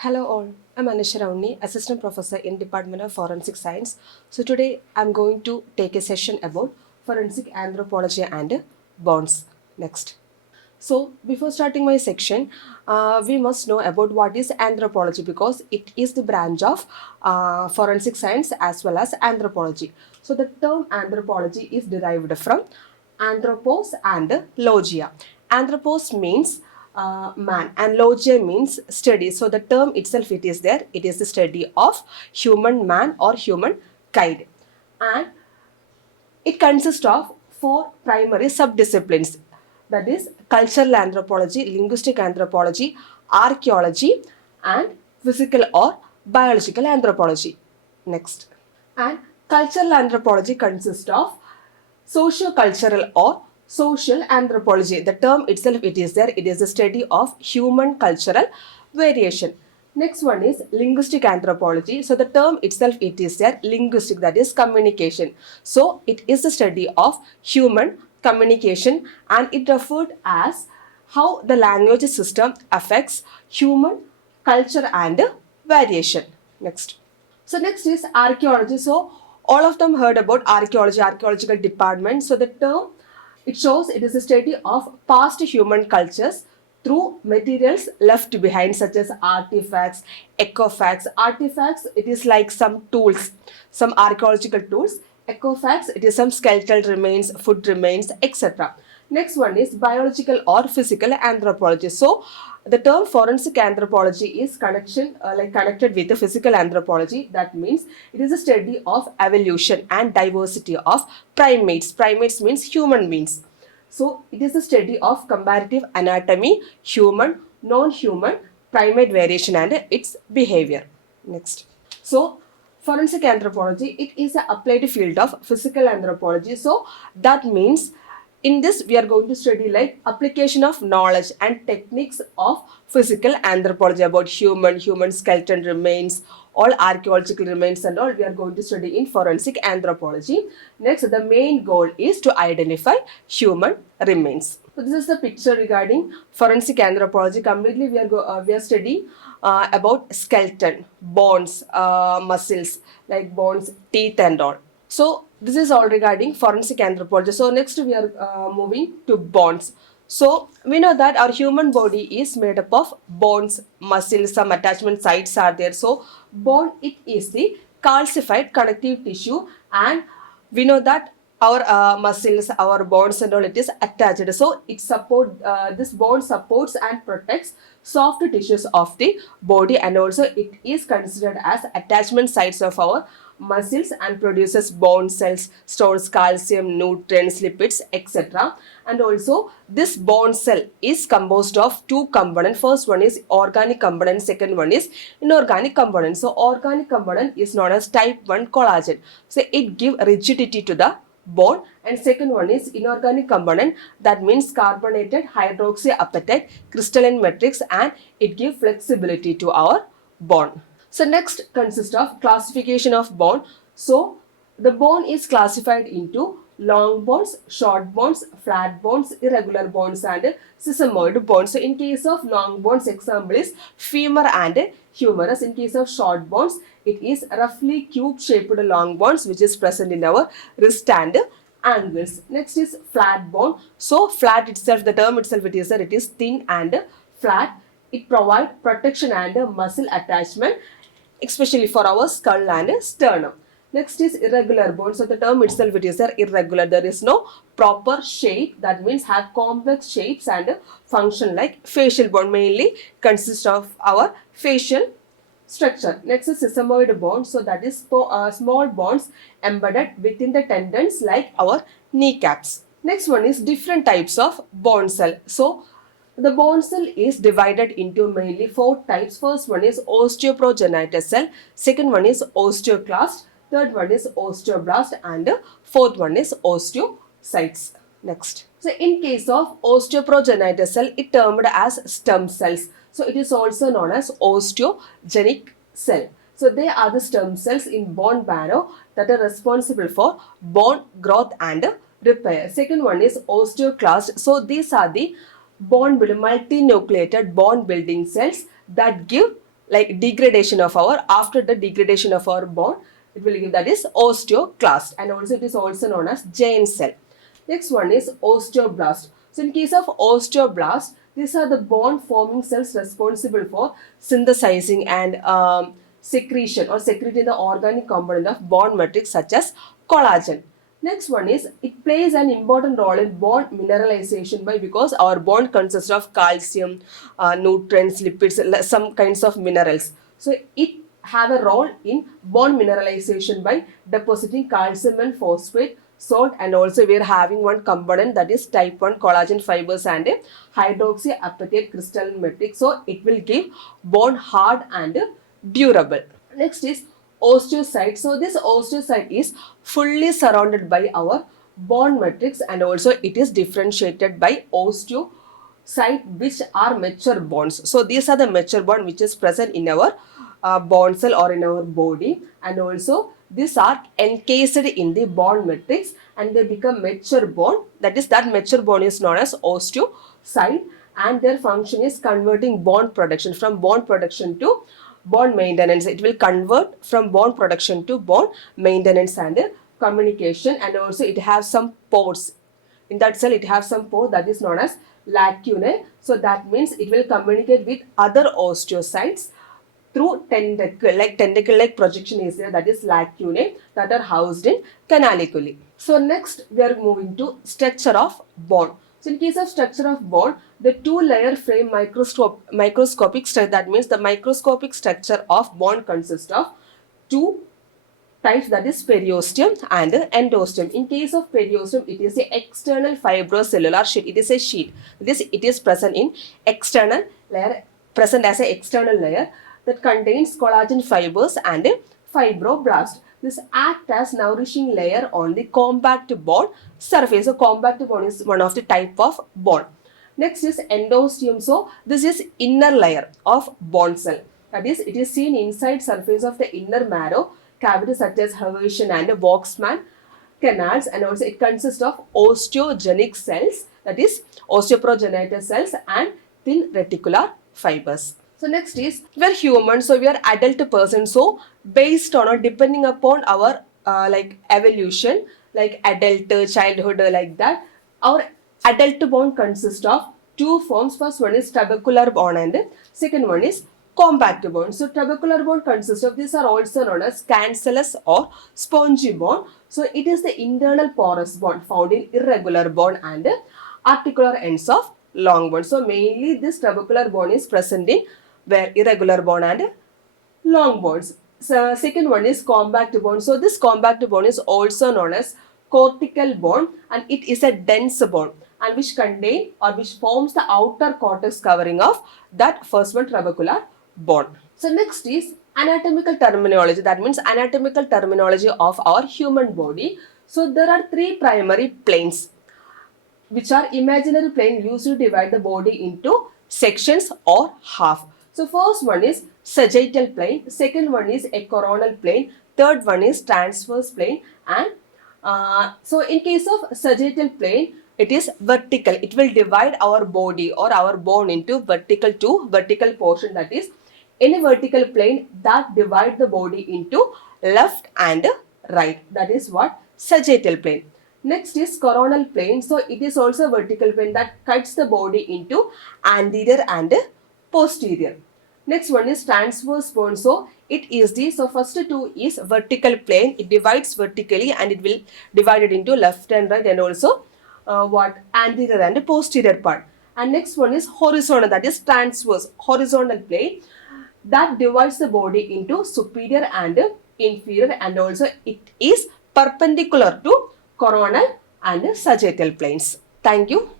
Hello all, I'm ANASWARA UNNI, Assistant Professor in Department of Forensic Science. So today I'm going to take a session about forensic anthropology and bonds. Next. So before starting my section, we must know about what is anthropology because it is the branch of forensic science as well as anthropology. So the term anthropology is derived from anthropos and logia. Anthropos means man and logia means study. So the term itself it is there. It is the study of human man or human kind. And it consists of four primary subdisciplines, that is cultural anthropology, linguistic anthropology, archaeology, and physical or biological anthropology. Next. And cultural anthropology consists of socio-cultural or social anthropology. The term itself it is there. It is the study of human cultural variation. Next one is linguistic anthropology. So the term itself it is there. Linguistic, that is communication. So it is the study of human communication and it referred as how the language system affects human culture and variation. Next. So next is archaeology. So all of them heard about archaeology, archaeological department. So the term it shows it is a study of past human cultures through materials left behind such as artifacts, ecofacts. Artifacts it is like some tools, some archaeological tools. Ecofacts it is some skeletal remains, food remains, etc. Next one is biological or physical anthropology. So the term forensic anthropology is connected with the physical anthropology. That means it is a study of evolution and diversity of primates. Primates means human beings. So it is a study of comparative anatomy, human, non-human, primate variation and its behavior. Next. So forensic anthropology, it is an applied field of physical anthropology. So that means in this we are going to study like application of knowledge and techniques of physical anthropology about human skeleton remains, all archaeological remains and all we are going to study in forensic anthropology. Next, the main goal is to identify human remains. So this is the picture regarding forensic anthropology. Completely we are studying about skeleton, bones, muscles like bones, teeth and all. So this is all regarding forensic anthropology. So next we are moving to bones. So we know that our human body is made up of bones, muscles, some attachment sites are there. So bone it is the calcified connective tissue and we know that our muscles, our bones and all it is attached. So it this bone supports and protects soft tissues of the body and also it is considered as attachment sites of our muscles and produces bone cells, stores calcium, nutrients, lipids, etc. And also this bone cell is composed of two components. First one is organic component, second one is inorganic component. So organic component is known as type 1 collagen. So it gives rigidity to the bone and second one is inorganic component, that means carbonated hydroxyapatite crystalline matrix and it gives flexibility to our bone. So next consists of classification of bone. So the bone is classified into long bones, short bones, flat bones, irregular bones and sesamoid bones. So in case of long bones, example is femur and humerus. In case of short bones, it is roughly cube shaped long bones which is present in our wrist and ankles. Next is flat bone. So flat itself, the term itself it is thin and flat. It provides protection and muscle attachment, especially for our skull and sternum. Next is irregular bone. So the term itself it is irregular. There is no proper shape. That means have complex shapes and function like facial bone. Mainly consists of our facial structure. Next is sesamoid bone. So that is small bones embedded within the tendons like our kneecaps. Next one is different types of bone cell. So the bone cell is divided into mainly four types. First one is osteoprogenitor cell, second one is osteoclast, third one is osteoblast and fourth one is osteocytes. Next. So in case of osteoprogenitor cell, it termed as stem cells. So it is also known as osteogenic cell. So they are the stem cells in bone marrow that are responsible for bone growth and repair. Second one is osteoclast. So these are the multinucleated bone building cells that give like degradation of our, after the degradation of our bone, it will give that is osteoclast, and also it is also known as giant cell. Next one is osteoblast. So in case of osteoblast, these are the bone forming cells responsible for synthesizing and secretion or secreting the organic component of bone matrix such as collagen. Next one is, it plays an important role in bone mineralization by, because our bone consists of calcium, nutrients, lipids, some kinds of minerals. So it have a role in bone mineralization by depositing calcium and phosphate, salt, and also we are having one component that is type 1 collagen fibers and hydroxyapatite crystalline matrix. So it will give bone hard and durable. Next is osteocyte. So this osteocyte is fully surrounded by our bone matrix, and also it is differentiated by osteocyte which are mature bones. So these are the mature bone which is present in our bone cell or in our body, and also these are encased in the bone matrix and they become mature bone. That is, that mature bone is known as osteocyte, and their function is converting bone production from bone production to bone maintenance. It will convert from bone production to bone maintenance and communication, and also it has some pores. In that cell it has some pore that is known as lacunae. So that means it will communicate with other osteocytes through tentacle like projection is there, that is lacunae, that are housed in canaliculi. So next we are moving to structure of bone. So in case of structure of bone, the two-layer frame microscopic structure, that means the microscopic structure of bone consists of two types, that is periosteum and endosteum. In case of periosteum, it is the external fibrocellular sheet. It is a sheet. It is present in external layer, present as an external layer that contains collagen fibers and fibroblast. This act as nourishing layer on the compact bone surface. So compact bone is one of the type of bone. Next is endosteum. So this is inner layer of bone cell. That is, it is seen inside surface of the inner marrow cavity such as Haversian and Waxman canals, and also it consists of osteogenic cells, that is osteoprogenitor cells, and thin reticular fibers. So next is, we are human, so we are adult person. So based on or depending upon our like evolution, like adult, childhood, like that, our adult bone consists of two forms. First one is trabecular bone and second one is compact bone. So trabecular bone consists of, these are also known as cancellous or spongy bone. So it is the internal porous bone found in irregular bone and articular ends of long bone. So mainly this trabecular bone is present in where irregular bone and long bones. So second one is compact bone. So this compact bone is also known as cortical bone, and it is a dense bone and which contain or which forms the outer cortex covering of that first one, trabecular bone. So next is anatomical terminology. That means anatomical terminology of our human body. So there are three primary planes which are imaginary plane used to divide the body into sections or half. So first one is sagittal plane, second one is a coronal plane, third one is transverse plane, and so in case of sagittal plane, it is vertical. It will divide our body or our bone into vertical portion, that is any vertical plane that divide the body into left and right. That is what sagittal plane. Next is coronal plane. So it is also a vertical plane that cuts the body into anterior and posterior. Next one is transverse bone. So it is the, so first two is vertical plane. It divides vertically and it will divide it into left and right, and also anterior and posterior part. And next one is horizontal, that is transverse, horizontal plane that divides the body into superior and inferior, and also it is perpendicular to coronal and sagittal planes. Thank you.